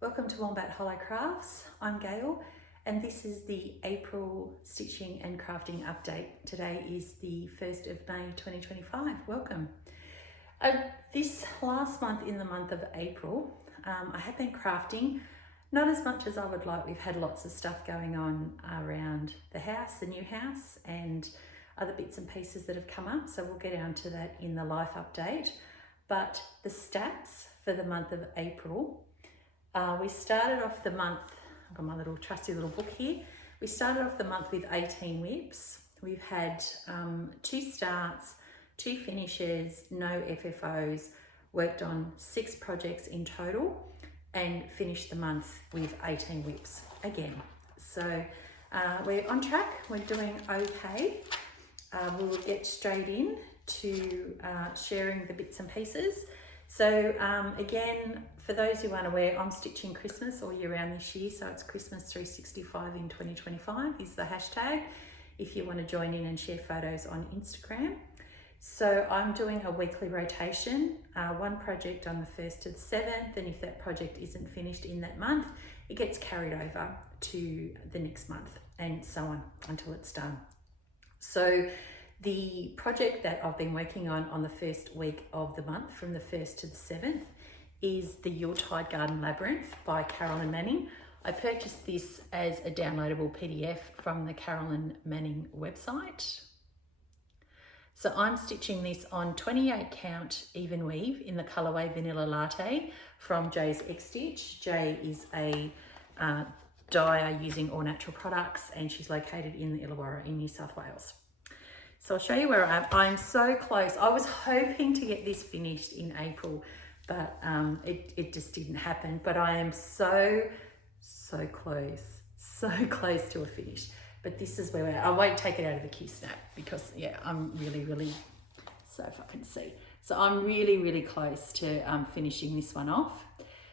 Welcome to Wombat Hollow Crafts. I'm Gail and this is the April stitching and crafting update. Today is the 1st of May 2025. Welcome. This last month, in the month of April, I have been crafting, not as much as I would like. We've had lots of stuff going on around the house, the new house, and other bits and pieces that have come up, so we'll get down to that in the life update. But the stats for the month of April, we started off the month, I've got my little trusty little book here. We started off the month with 18 WIPs. We've had 2 starts, 2 finishes, no FFOs, worked on 6 projects in total and finished the month with 18 WIPs again. So we're on track, we're doing okay. We will get straight in to sharing the bits and pieces. So again, for those who aren't aware, I'm stitching Christmas all year round this year, so it's Christmas 365 in 2025 is the hashtag if you want to join in and share photos on Instagram. So I'm doing a weekly rotation, one project on the 1st to the 7th, and if that project isn't finished in that month, it gets carried over to the next month and so on until it's done. So the project that I've been working on the first week of the month, from the 1st to the 7th, is the Yuletide Garden Labyrinth by Carolyn Manning. I purchased this as a downloadable PDF from the Carolyn Manning website. So I'm stitching this on 28 count even weave in the colorway Vanilla Latte from Jay's X Stitch. Jay is a dyer using all natural products, and she's located in the Illawarra in New South Wales. So I'll show you where I'm so close. I was hoping to get this finished in April, but it just didn't happen. But I am so close to a finish. But this is where I won't take it out of the Q-snap because yeah, I'm really, so if I can see. So I'm really close to finishing this one off.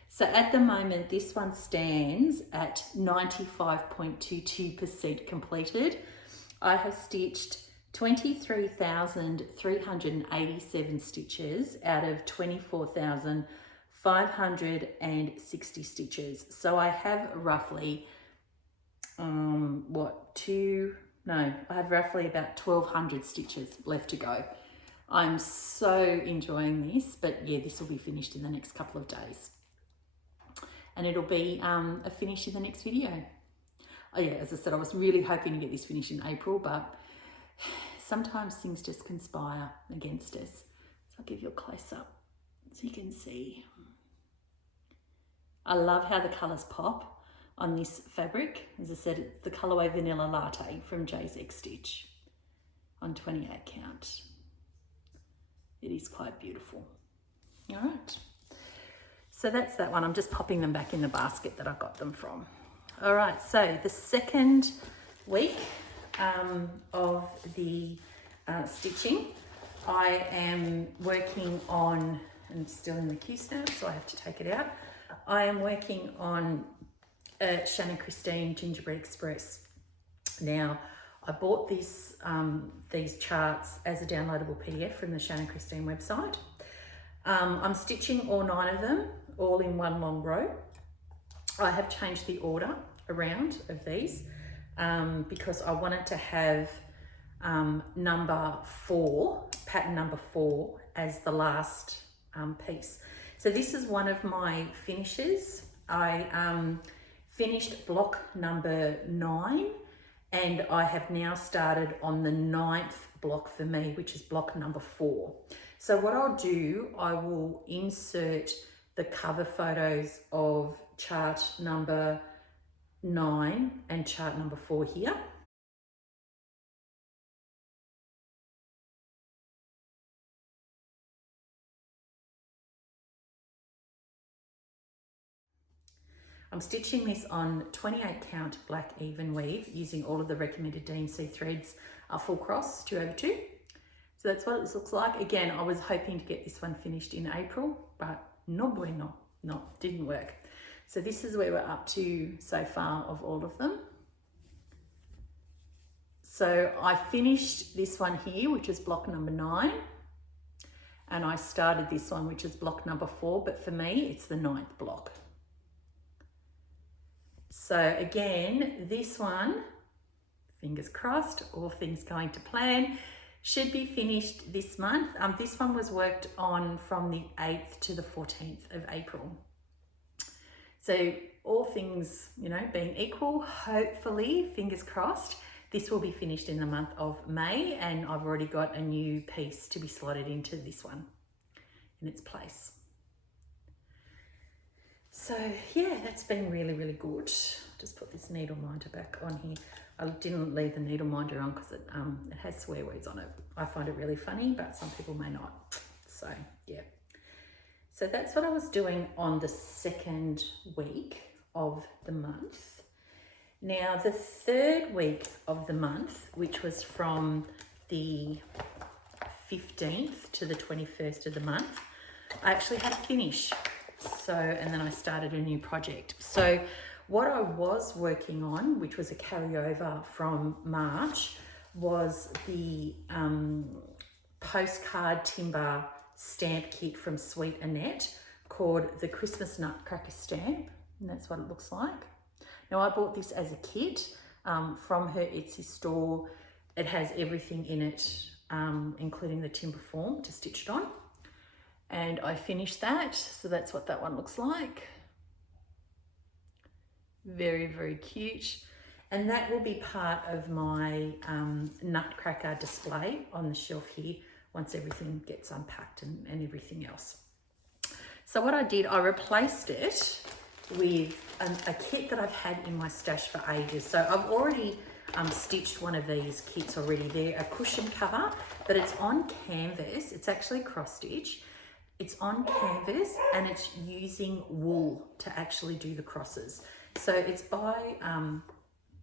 So at the moment, this one stands at 95.22% completed. I have stitched 23,387 stitches out of 24,560 stitches. So I have roughly, I have roughly about 1,200 stitches left to go. I'm so enjoying this, but yeah, this will be finished in the next couple of days. And it'll be a finish in the next video. Oh yeah, as I said, I was really hoping to get this finished in April, but sometimes things just conspire against us. So I'll give you a close up so you can see. I love how the colours pop on this fabric. As I said, it's the colorway Vanilla Latte from Jay's X Stitch on 28 count. It is quite beautiful. All right. So that's that one. I'm just popping them back in the basket that I got them from. All right, so the second week of the stitching, I am working on, and it's still in the Q-snap, so I have to take it out. I am working on Shannon Gingerbread Express. Now, I bought this these charts as a downloadable PDF from the Shannon website. I'm stitching all 9 of them, all in one long row. I have changed the order around of these because I wanted to have number 4, pattern number 4, as the last piece. So this is one of my finishes. I finished block number 9, and I have now started on the 9th block for me, which is block number 4. So what I'll do, I will insert the cover photos of chart number 9 and chart number 4 here. I'm stitching this on 28 count black even weave using all of the recommended D&C threads, full cross 2/2. So that's what it looks like. Again, I was hoping to get this one finished in April, but no bueno, no, didn't work. So this is where we're up to so far of all of them. So I finished this one here, which is block number 9. And I started this one, which is block number 4, but for me, it's the 9th block. So again, this one, fingers crossed, all things going to plan, should be finished this month. This one was worked on from the 8th to the 14th of April. So all things, you know, being equal, hopefully, fingers crossed, this will be finished in the month of May, and I've already got a new piece to be slotted into this one in its place. So yeah, that's been really, really good. Just put this needle minder back on here. I didn't leave the needle minder on because it has swear words on it. I find it really funny, but some people may not. So yeah. So that's what I was doing on the second week of the month. Now the third week of the month, which was from the 15th to the 21st of the month, I actually had a finish. So, and then I started a new project. So what I was working on, which was a carryover from March, was the postcard timber stamp kit from Sweet Annette called the Christmas Nutcracker stamp, and that's what it looks like. Now I bought this as a kit from her Etsy store. It has everything in it, including the timber form to stitch it on. And I finished that, so that's what that one looks like. Very, very cute. And that will be part of my Nutcracker display on the shelf here once everything gets unpacked and everything else. So what I did, I replaced it with a kit that I've had in my stash for ages. So I've already stitched one of these kits already. They're a cushion cover, but it's on canvas. It's actually cross stitch. It's on canvas and it's using wool to actually do the crosses. So it's by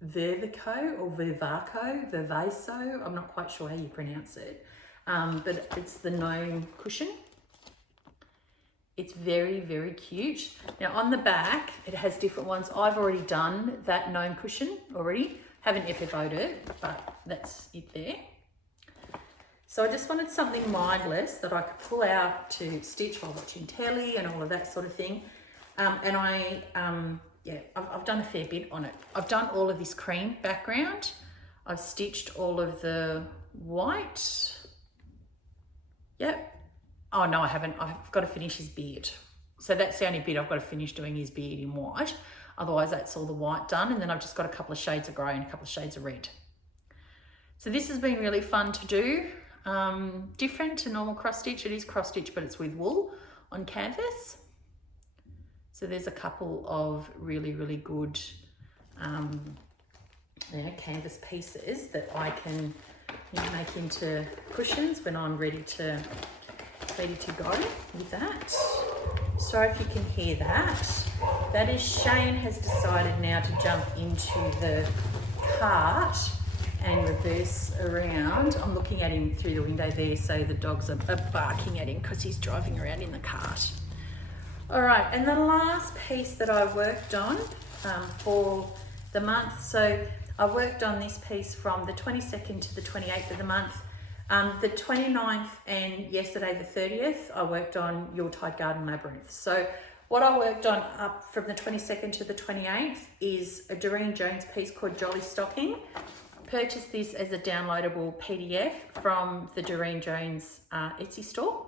Vervco or Vervco, I'm not quite sure how you pronounce it, but it's the gnome cushion. It's very, very cute. Now on the back, it has different ones. I've already done that gnome cushion already. Haven't FFO'd it, but that's it there. So I just wanted something mindless that I could pull out to stitch while watching telly and all of that sort of thing. And I've done a fair bit on it. I've done all of this cream background. I've stitched all of the white. Yep. Oh no, I haven't. I've got to finish his beard. So that's the only bit I've got to finish doing, his beard in white. Otherwise that's all the white done. And then I've just got a couple of shades of grey and a couple of shades of red. So this has been really fun to do. Different to normal cross stitch. It is cross stitch, but it's with wool on canvas. So there's a couple of really, really good canvas pieces that I can make into cushions when I'm ready to go with that. Sorry if you can hear that. That is Shane has decided now to jump into the cart and reverse around. I'm looking at him through the window there, so the dogs are barking at him because he's driving around in the cart. All right, and the last piece that I worked on for the month, so I worked on this piece from the 22nd to the 28th of the month. The 29th and yesterday the 30th, I worked on Yuletide Garden Labyrinth. So what I worked on up from the 22nd to the 28th is a Daren Jones piece called Jolly Stocking. Purchased this as a downloadable PDF from the Daren Jones Etsy store.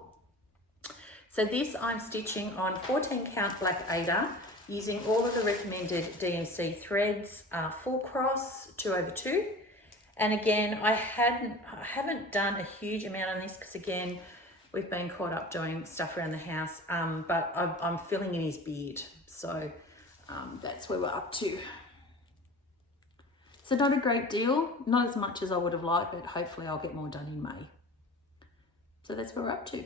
So this I'm stitching on 14 count black Ada using all of the recommended DMC threads, 4x, 2/2. And again, I haven't done a huge amount on this because again, we've been caught up doing stuff around the house, but I'm filling in his beard. So that's where we're up to. So not a great deal, not as much as I would have liked, but hopefully I'll get more done in May. So that's where we're up to.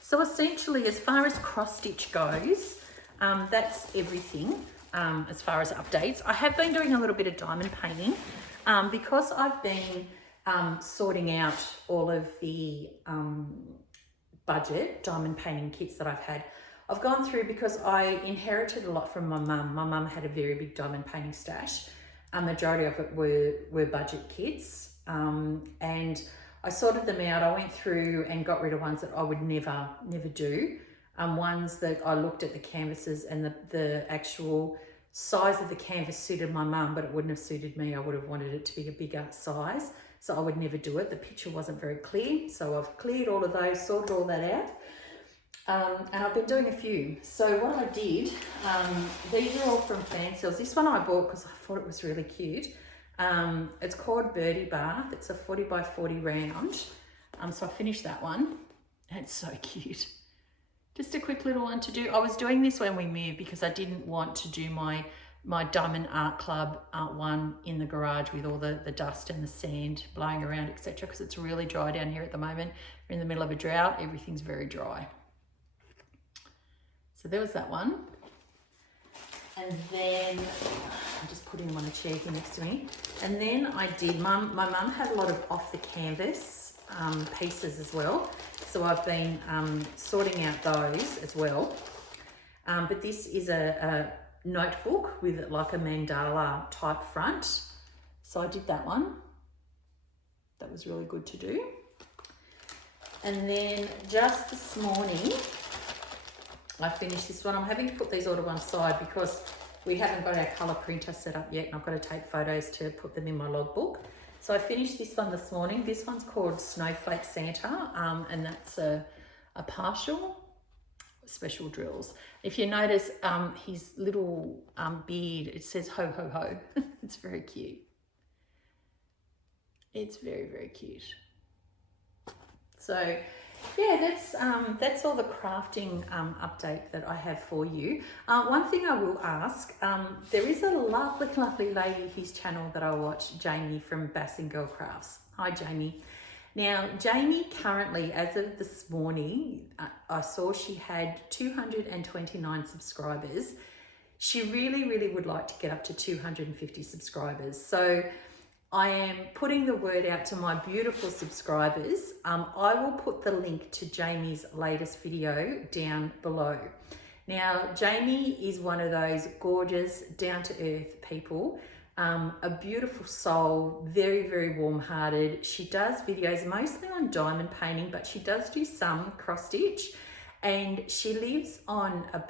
So essentially, as far as cross stitch goes, that's everything as far as updates. I have been doing a little bit of diamond painting because I've been sorting out all of the budget diamond painting kits that I've had. I've gone through because I inherited a lot from my mum. My mum had a very big diamond painting stash. A majority of it were budget kits. And I sorted them out. I went through and got rid of ones that I would never do. ones that I looked at the canvases and the actual size of the canvas suited my mum, but it wouldn't have suited me. I would have wanted it to be a bigger size, so I would never do it. The picture wasn't very clear, so I've cleared all of those, sorted all that out. And I've been doing a few. So what I did, these are all from fan sales. This one I bought because I thought it was really cute. It's called Birdie Bath. It's a 40 by 40 round. So I finished that one. It's so cute. Just a quick little one to do. I was doing this when we moved because I didn't want to do my Diamond Art Club one in the garage with all the dust and the sand blowing around, etc. because it's really dry down here at the moment. We're in the middle of a drought. Everything's very dry. So there was that one. And then I'm just putting them on a chair here next to me. And then I did, my mum had a lot of off the canvas pieces as well. So I've been sorting out those as well. But this is a notebook with like a mandala type front. So I did that one. That was really good to do. And then just this morning, I finished this one. I'm having to put these all to one side because we haven't got our colour printer set up yet and I've got to take photos to put them in my logbook. So I finished this one this morning. This one's called Snowflake Santa, and that's a partial special drills. If you notice his little beard, it says ho ho ho. It's very cute. It's very, very cute. So yeah, that's all the crafting update that I have for you. One thing I will ask, there is a lovely, lovely lady whose channel that I watch, Jamie from Bass and Girl Crafts. Hi, Jamie. Now, Jamie currently, as of this morning, I saw she had 229 subscribers. She really, really would like to get up to 250 subscribers. So I am putting the word out to my beautiful subscribers. I will put the link to Jamie's latest video down below. Now, Jamie is one of those gorgeous, down-to-earth people, a beautiful soul, very, very warm-hearted. She does videos mostly on diamond painting, but she does do some cross-stitch. And she lives on a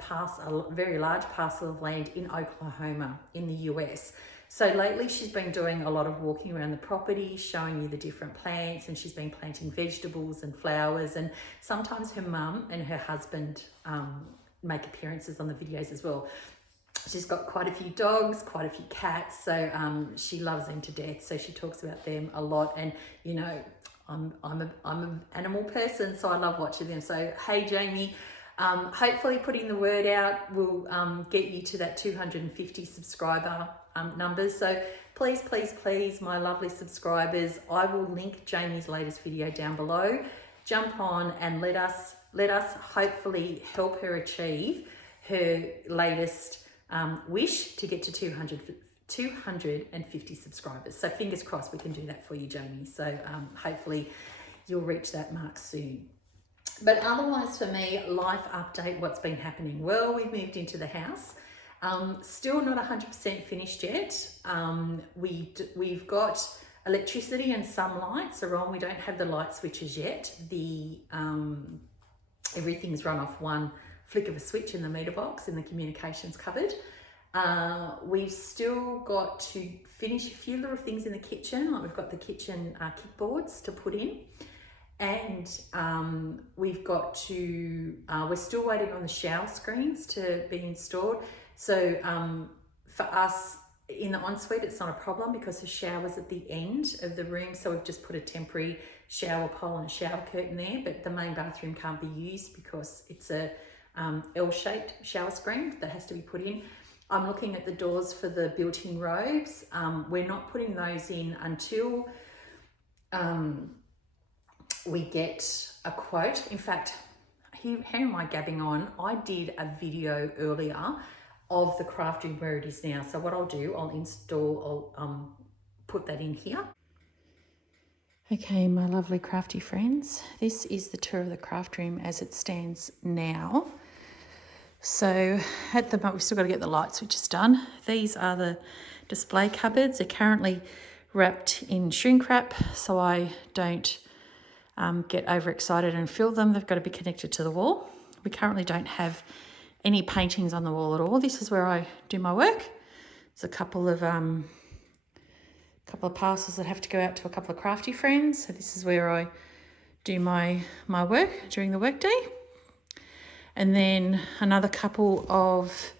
very large parcel of land in Oklahoma in the US. So lately she's been doing a lot of walking around the property, showing you the different plants, and she's been planting vegetables and flowers, and sometimes her mum and her husband make appearances on the videos as well. She's got quite a few dogs, quite a few cats, so she loves them to death, so she talks about them a lot. And you know, I'm an animal person, so I love watching them. So hey Jamie, hopefully putting the word out will get you to that 250 subscriber numbers. So please, please, please, my lovely subscribers, I will link Jamie's latest video down below. Jump on and let us hopefully help her achieve her latest wish to get to 250 subscribers. So fingers crossed we can do that for you, Jamie. So hopefully you'll reach that mark soon. But otherwise for me, life update, what's been happening? Well, we've moved into the house. Still not 100% finished yet. We've got electricity and some lights are on. We don't have the light switches yet. Everything's run off one flick of a switch in the meter box in the communications cupboard. We've still got to finish a few little things in the kitchen. Like we've got the kitchen kickboards to put in. And we've got to, we're still waiting on the shower screens to be installed. So for us in the ensuite, it's not a problem because the shower's at the end of the room. So we've just put a temporary shower pole and a shower curtain there, but the main bathroom can't be used because it's a L-shaped shower screen that has to be put in. I'm looking at the doors for the built-in robes. We're not putting those in until we get a quote. In fact, here am I gabbing on. I did a video earlier of the craft room where it is now. So what I'll do, I'll put that in here. Okay, my lovely crafty friends, this is the tour of the craft room as it stands now. So at the moment, we've still got to get the light switches done. These are the display cupboards. They're currently wrapped in shrink wrap, so I don't get overexcited and fill them. They've got to be connected to the wall. we currently don't have any paintings on the wall at all. This is where I do my work. There's a couple of parcels that have to go out to a couple of crafty friends. So this is where I do my work during the workday. And then another couple of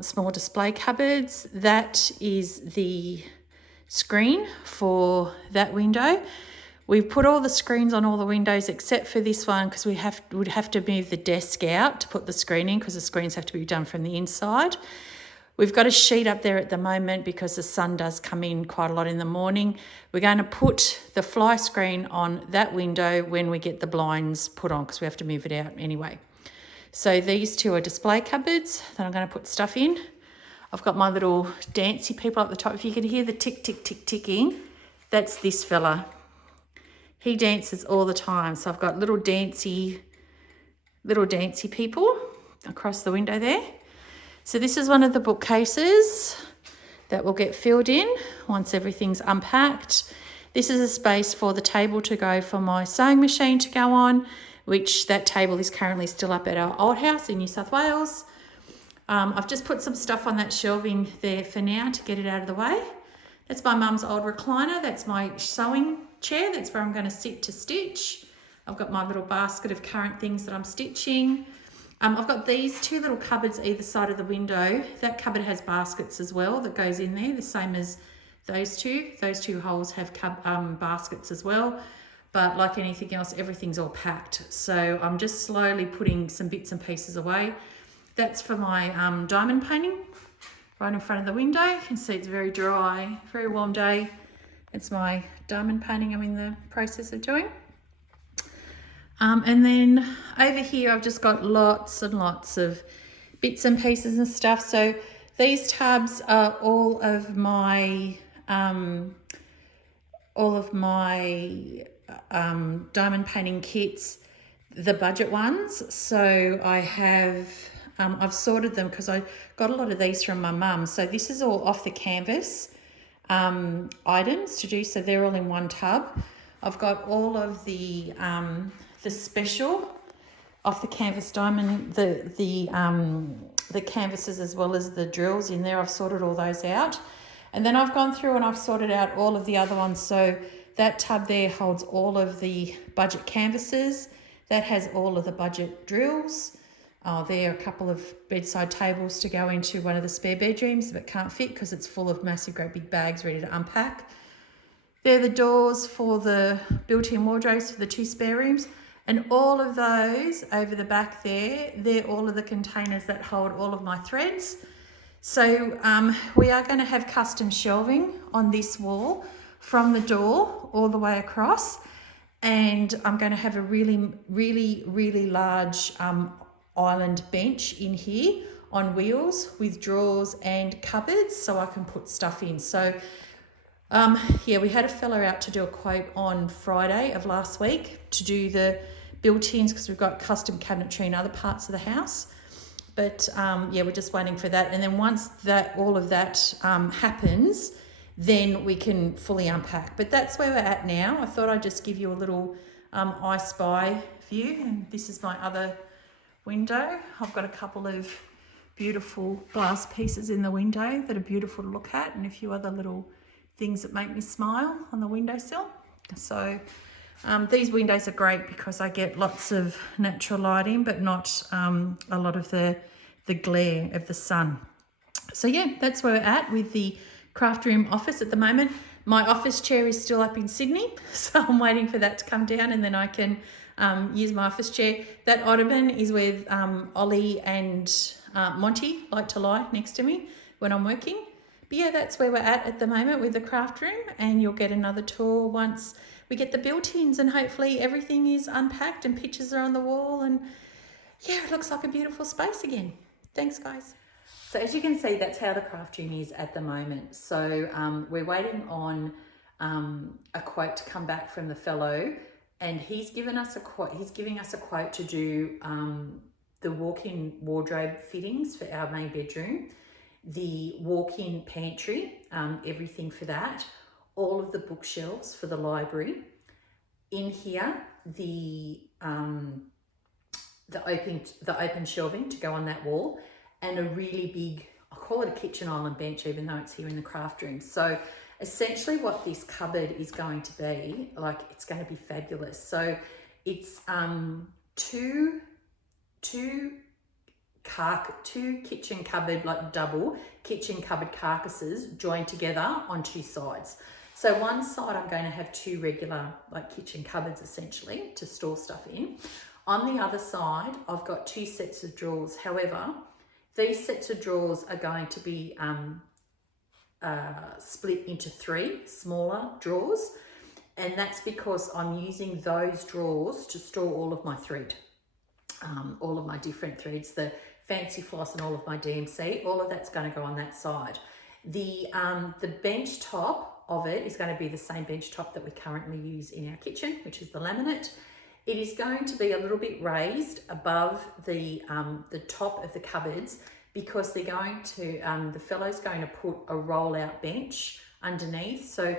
small display cupboards. That is the screen for that window. We've put all the screens on all the windows except for this one because we would have to move the desk out to put the screen in because the screens have to be done from the inside. We've got a sheet up there at the moment because the sun does come in quite a lot in the morning. We're going to put the fly screen on that window when we get the blinds put on because we have to move it out anyway. So these two are display cupboards that I'm going to put stuff in. I've got my little dancey people up the top. If you can hear the tick, tick, tick, ticking, that's this fella. He dances all the time. So I've got little dancey people across the window there. So this is one of the bookcases that will get filled in once everything's unpacked. This is a space for the table to go for my sewing machine to go on, which that table is currently still up at our old house in New South Wales. I've just put some stuff on that shelving there for now to get it out of the way. That's my mum's old recliner. That's my sewing chair. That's where I'm going to sit to stitch. I've got my little basket of current things that I'm stitching. I've got these two little cupboards either side of the window. That cupboard has baskets as well that goes in there, the same as those two. Those two holes have baskets as well. But like anything else, everything's all packed. So I'm just slowly putting some bits and pieces away. That's for my diamond painting right in front of the window. You can see it's very dry, very warm day. It's my diamond painting I'm in the process of doing. And then over here, I've just got lots and lots of bits and pieces and stuff. So these tubs are all of my diamond painting kits, the budget ones. So I have, I've sorted them because I got a lot of these from my mum. So this is all off the canvas items to do. So they're all in one tub. I've got all of the special off the canvas diamond, the canvases as well as the drills in there. I've sorted all those out. And then I've gone through and I've sorted out all of the other ones. So that tub there holds all of the budget canvases. That has all of the budget drills. There are a couple of bedside tables to go into one of the spare bedrooms but can't fit because it's full of massive great big bags ready to unpack. They're the doors for the built-in wardrobes for the two spare rooms. And all of those over the back there, they're all of the containers that hold all of my threads. So we are going to have custom shelving on this wall from the door all the way across. And I'm going to have a really, really, really large island bench in here on wheels with drawers and cupboards so I can put stuff in. So yeah, we had a fella out to do a quote on Friday of last week to do the built-ins because we've got custom cabinetry in other parts of the house. But yeah, we're just waiting for that. And then once all of that happens, then we can fully unpack. But that's where we're at now. I thought I'd just give you a little I Spy view. And this is my other window. I've got a couple of beautiful glass pieces in the window that are beautiful to look at, and a few other little things that make me smile on the windowsill. So these windows are great because I get lots of natural lighting but not a lot of the glare of the sun. So yeah, that's where we're at with the craft room office at the moment. My office chair is still up in Sydney, so I'm waiting for that to come down and then I can use my office chair. That ottoman is with Ollie and Monty like to lie next to me when I'm working. But yeah, that's where we're at the moment with the craft room, and you'll get another tour once we get the built-ins and hopefully everything is unpacked and pictures are on the wall, and yeah, it looks like a beautiful space again. Thanks guys. So as you can see, that's how the craft room is at the moment. So we're waiting on a quote to come back from the fellow, and he's giving us a quote to do the walk-in wardrobe fittings for our main bedroom, the walk-in pantry, everything for that, all of the bookshelves for the library. In here, the the open shelving to go on that wall, and a really big, I call it a kitchen island bench, even though it's here in the craft room. So essentially what this cupboard is going to be, like, it's going to be fabulous. So it's two kitchen cupboard, like double kitchen cupboard carcasses joined together on two sides. So one side I'm going to have two regular, like, kitchen cupboards essentially to store stuff in. On the other side, I've got two sets of drawers. However, these sets of drawers are going to be split into three smaller drawers, and that's because I'm using those drawers to store all of my thread, all of my different threads, the fancy floss and all of my DMC, all of that's going to go on that side. The bench top of it is going to be the same bench top that we currently use in our kitchen, which is the laminate. It is going to be a little bit raised above the top of the cupboards, because they're going to, the fellow's going to put a roll-out bench underneath. So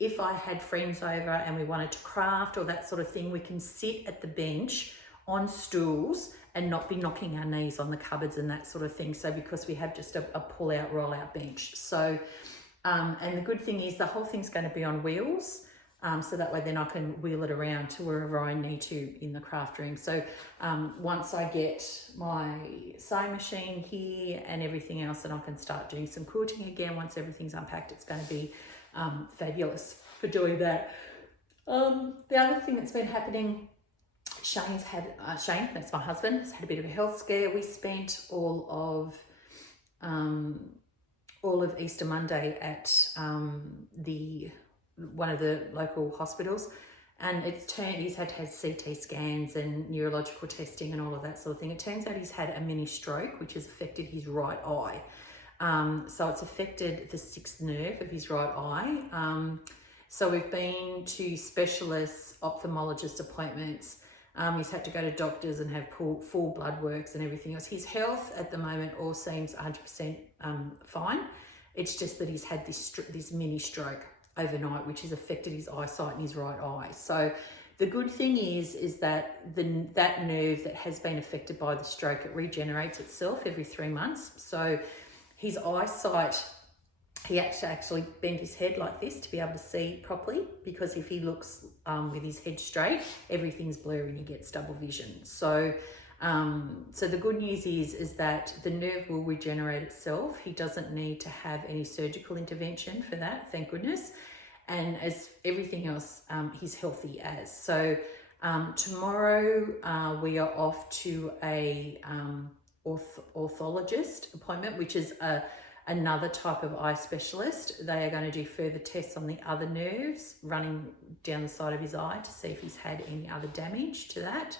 if I had friends over and we wanted to craft or that sort of thing, we can sit at the bench on stools and not be knocking our knees on the cupboards and that sort of thing. So because we have just a pull-out, roll-out bench. So, and the good thing is the whole thing's going to be on wheels. So that way then I can wheel it around to wherever I need to in the craft room. So once I get my sewing machine here and everything else, then I can start doing some quilting again. Once everything's unpacked, it's going to be fabulous for doing that. The other thing that's been happening, Shane, that's my husband, has had a bit of a health scare. We spent all of Easter Monday at one of the local hospitals, and he's had to have CT scans and neurological testing and all of that sort of thing. It turns out he's had a mini stroke, which has affected his right eye. So it's affected the sixth nerve of his right eye. So we've been to specialists, ophthalmologist appointments. He's had to go to doctors and have full blood works and everything else. His health at the moment all seems 100% fine. It's just that he's had this mini stroke overnight, which has affected his eyesight in his right eye. So the good thing is that that nerve that has been affected by the stroke, it regenerates itself every 3 months. So his eyesight, he had to actually bend his head like this to be able to see properly, because if he looks with his head straight, everything's blurry and he gets double vision. So so the good news is that the nerve will regenerate itself. He doesn't need to have any surgical intervention for that, thank goodness. And as everything else, he's healthy as. So tomorrow we are off to a orthologist appointment, which is another type of eye specialist. They are going to do further tests on the other nerves running down the side of his eye to see if he's had any other damage to that.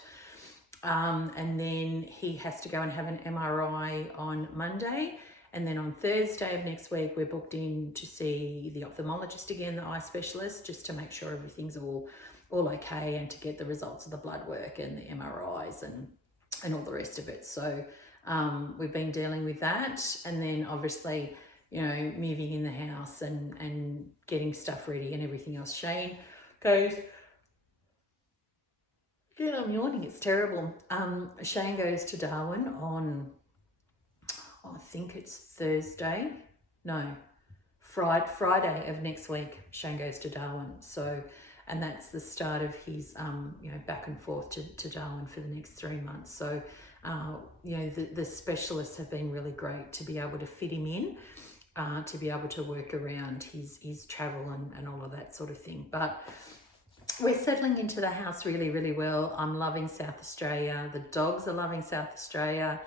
And then he has to go and have an MRI on Monday. And then on Thursday of next week, we're booked in to see the ophthalmologist again, the eye specialist, just to make sure everything's all okay, and to get the results of the blood work and the MRIs and all the rest of it. So we've been dealing with that. And then obviously, you know, moving in the house and getting stuff ready and everything else. Shane goes... Good, I'm yawning, it's terrible. Shane goes to Darwin on, I think it's Friday of next week. Shane goes to Darwin. So, and that's the start of his, back and forth to Darwin for the next 3 months. So, the specialists have been really great to be able to fit him in, to be able to work around his travel and all of that sort of thing. But we're settling into the house really, really well. I'm loving South Australia. The dogs are loving South Australia.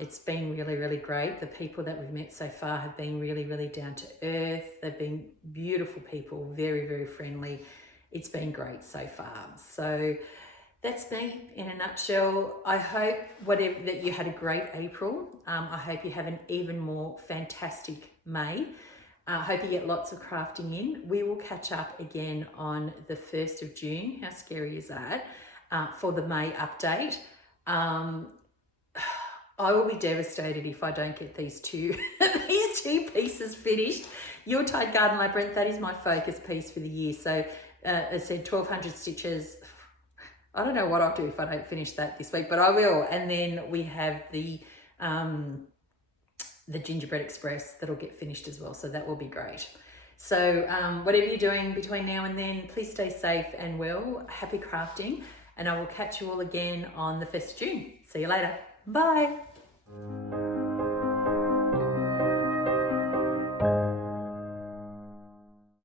It's been really, really great. The people that we've met so far have been really, really down to earth. They've been beautiful people, very, very friendly. It's been great so far. So that's me in a nutshell. I hope that you had a great April. I hope you have an even more fantastic May. I hope you get lots of crafting in. We will catch up again on the 1st of June. How scary is that? For the May update. I will be devastated if I don't get these two pieces finished. Yuletide Garden Labyrinth, that is my focus piece for the year. So I said 1,200 stitches. I don't know what I'll do if I don't finish that this week, but I will. And then we have the Gingerbread Express that'll get finished as well, so that will be great. So whatever you're doing between now and then, please stay safe and well. Happy crafting, and I will catch you all again on the 1st of June. See you later. Bye.